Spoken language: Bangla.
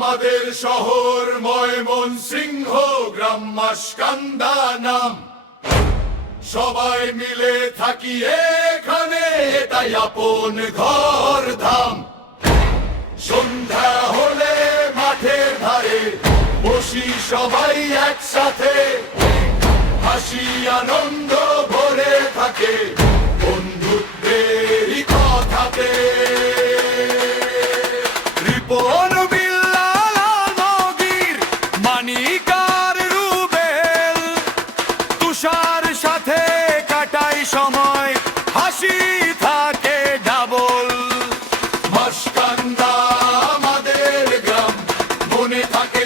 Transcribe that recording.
আমাদের শহর ময়মনসিংহ, গ্রাম মাসকান্দা নাম। সবাই মিলে থাকি এখানে, এটাই আপন ঘর ধাম। সন্ধ্যা হলে মাঠের ধারে বসি সবাই একসাথে, হাসি আনন্দ ভরে থাকে বন্ধুত্বেরই কথাতে। রিপন বিল্লাল নগীর, মানিকার রুবেল, তুষার সাথে কাটাই সময়, হাসি থাকে ডাবল। মাসকান্দা আমাদের গ্রাম, মনে থাকে